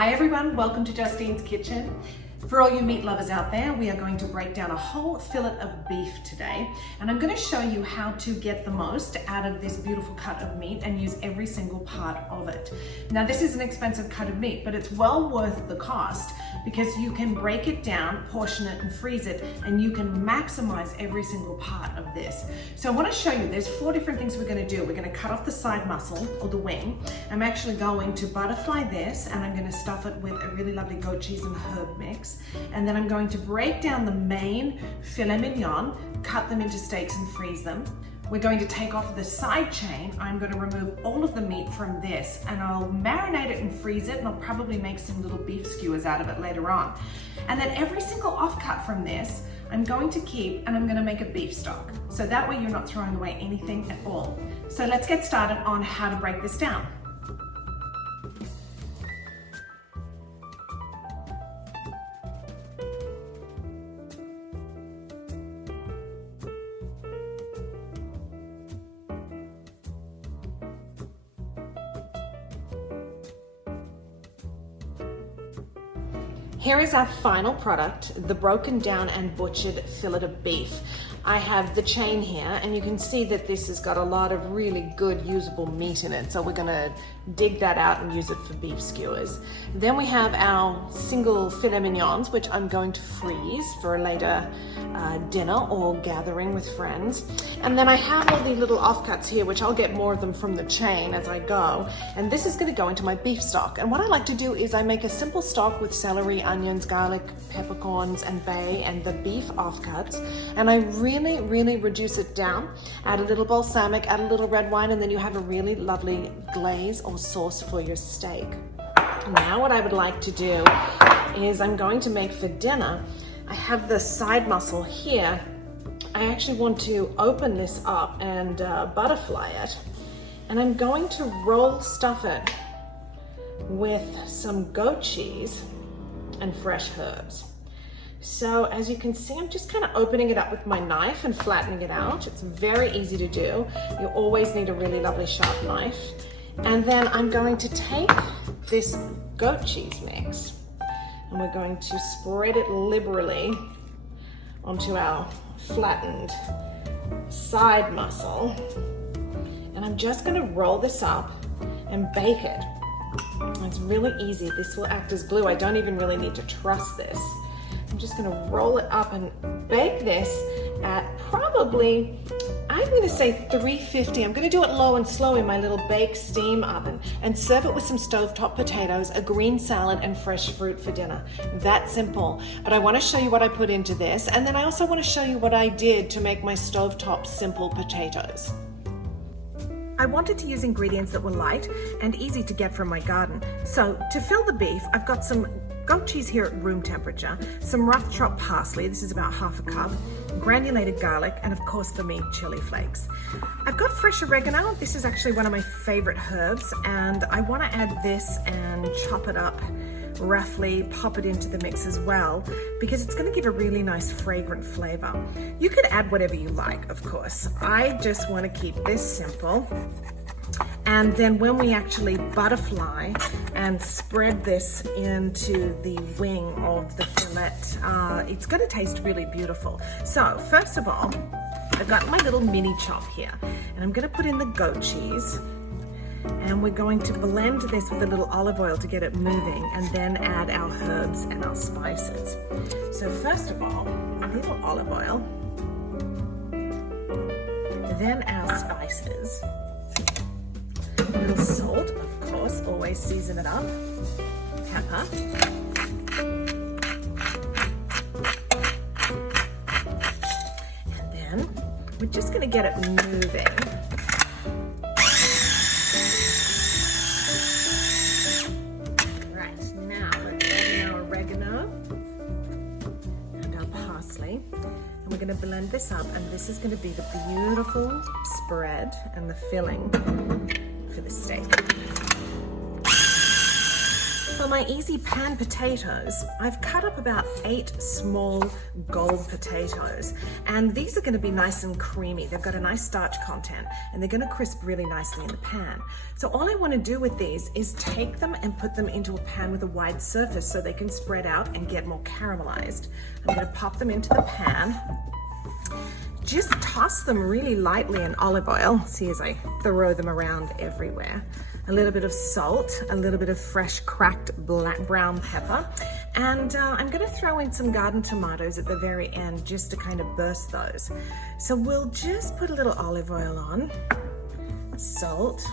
Hi everyone, welcome to Justine's Kitchen. For all you meat lovers out there, we are going to break down a whole fillet of beef today, and I'm going to show you how to get the most out of this beautiful cut of meat and use every single part of it. Now this is an expensive cut of meat, but it's well worth the cost because you can break it down, portion it and freeze it, and you can maximize every single part of this. So I want to show you, there's 4 different things we're going to do. We're going to cut off the side muscle or the wing. I'm actually going to butterfly this and I'm going to stuff it with a really lovely goat cheese and herb mix. And then I'm going to break down the main filet mignon, cut them into steaks and freeze them. We're going to take off the side chain. I'm going to remove all of the meat from this and I'll marinate it and freeze it, and I'll probably make some little beef skewers out of it later on. And then every single offcut from this, I'm going to keep and I'm going to make a beef stock. So that way you're not throwing away anything at all. So let's get started on how to break this down. Here is our final product, the broken down and butchered fillet of beef. I have the chain here and you can see that this has got a lot of really good usable meat in it. So we're gonna dig that out and use it for beef skewers. Then we have our single filet mignons, which I'm going to freeze for a later dinner or gathering with friends. And then I have all these little offcuts here, which I'll get more of them from the chain as I go. And this is gonna go into my beef stock. And what I like to do is I make a simple stock with celery, onions, garlic, peppercorns, and bay, and the beef offcuts. And I really reduce it down. Add a little balsamic, add a little red wine, and then you have a really lovely glaze or sauce for your steak. Now what I would like to do is I'm going to make for dinner. I have the side muscle here. I actually want to open this up and butterfly it. And I'm going to stuff it with some goat cheese and fresh herbs. So as you can see, I'm just kind of opening it up with my knife and flattening it out. It's very easy to do. You always need a really lovely sharp knife. And then I'm going to take this goat cheese mix and we're going to spread it liberally onto our flattened side muscle. And I'm just going to roll this up and bake it. It's really easy. This will act as glue. I don't even really need to truss this. I'm just going to roll it up and bake this at probably, I'm going to say 350. I'm going to do it low and slow in my little bake steam oven and serve it with some stovetop potatoes, a green salad, and fresh fruit for dinner. That simple. But I want to show you what I put into this, and then I also want to show you what I did to make my stovetop simple potatoes. I wanted to use ingredients that were light and easy to get from my garden. So to fill the beef, I've got some goat cheese here at room temperature, some rough chopped parsley, this is about half a cup, granulated garlic, and of course for me, chili flakes. I've got fresh oregano. This is actually one of my favorite herbs, and I want to add this and chop it up roughly, pop it into the mix as well, because it's going to give a really nice fragrant flavor. You could add whatever you like, of course. I just want to keep this simple. And then when we actually butterfly and spread this into the wing of the fillet, it's going to taste really beautiful. So first of all, I've got my little mini chop here, and I'm going to put in the goat cheese. And we're going to blend this with a little olive oil to get it moving, and then add our herbs and our spices. So first of all, a little olive oil, then our spices, a little salt, of course, always season it up, pepper, and then we're just going to get it moving. And we're going to blend this up, and this is going to be the beautiful spread and the filling for the steak. For my easy pan potatoes, I've cut up about 8 small gold potatoes, and these are going to be nice and creamy. They've got a nice starch content and they're going to crisp really nicely in the pan. So all I want to do with these is take them and put them into a pan with a wide surface so they can spread out and get more caramelized. I'm going to pop them into the pan. Just toss them really lightly in olive oil. See as I throw them around everywhere. A little bit of salt, a little bit of fresh cracked brown pepper, and I'm going to throw in some garden tomatoes at the very end just to kind of burst those. So we'll just put a little olive oil on, salt,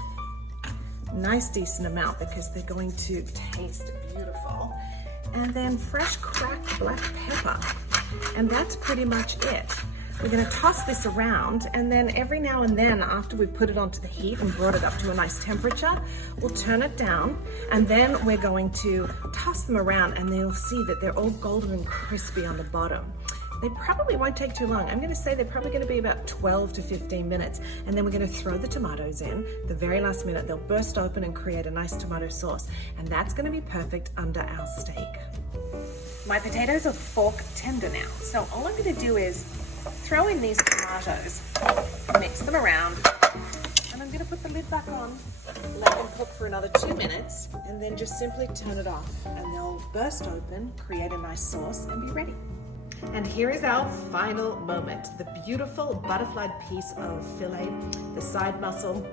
nice decent amount because they're going to taste beautiful, and then fresh cracked black pepper, and that's pretty much it. We're going to toss this around, and then every now and then after we've put it onto the heat and brought it up to a nice temperature, we'll turn it down, and then we're going to toss them around, and then you'll see that they're all golden and crispy on the bottom. They probably won't take too long. I'm going to say they're probably going to be about 12 to 15 minutes, and then we're going to throw the tomatoes in. The very last minute, they'll burst open and create a nice tomato sauce, and that's going to be perfect under our steak. My potatoes are fork tender now, so all I'm going to do is throw in these tomatoes, mix them around, and I'm going to put the lid back on, let them cook for another 2 minutes, and then just simply turn it off, and they'll burst open, create a nice sauce, and be ready. And here is our final moment, the beautiful butterflied piece of fillet, the side muscle.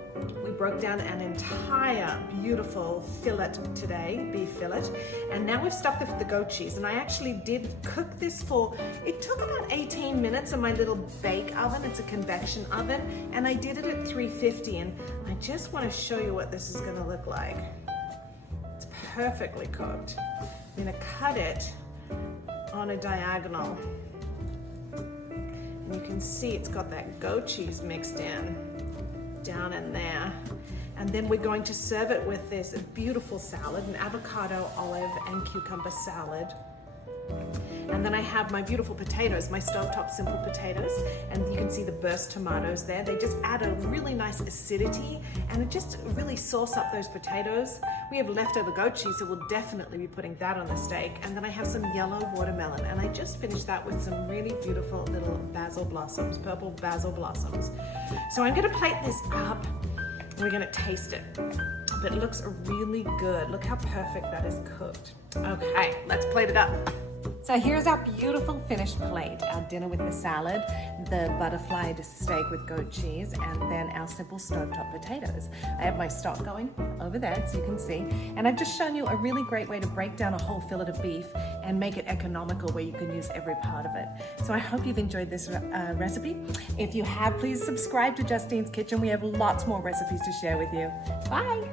We broke down an entire beautiful fillet today, beef fillet, and now we've stuffed it with the goat cheese. And I actually did cook this it took about 18 minutes in my little bake oven. It's a convection oven, and I did it at 350, and I just want to show you what this is going to look like. It's perfectly cooked. I'm going to cut it on a diagonal, and you can see it's got that goat cheese mixed in down in there, and then we're going to serve it with this beautiful salad, an avocado, olive, and cucumber salad. And then I have my beautiful potatoes, my stovetop simple potatoes, and you can see the burst tomatoes there. They just add a really nice acidity, and it just really sauce up those potatoes. We have leftover goat cheese, so we'll definitely be putting that on the steak. And then I have some yellow watermelon, and I just finished that with some really beautiful little basil blossoms, purple basil blossoms. So I'm gonna plate this up, and we're gonna taste it. But it looks really good. Look how perfect that is cooked. Okay, let's plate it up. So here's our beautiful finished plate, our dinner with the salad, the butterflied steak with goat cheese, and then our simple stovetop potatoes. I have my stock going over there, so you can see. And I've just shown you a really great way to break down a whole fillet of beef and make it economical, where you can use every part of it. So I hope you've enjoyed this recipe. If you have, please subscribe to Justine's Kitchen. We have lots more recipes to share with you. Bye.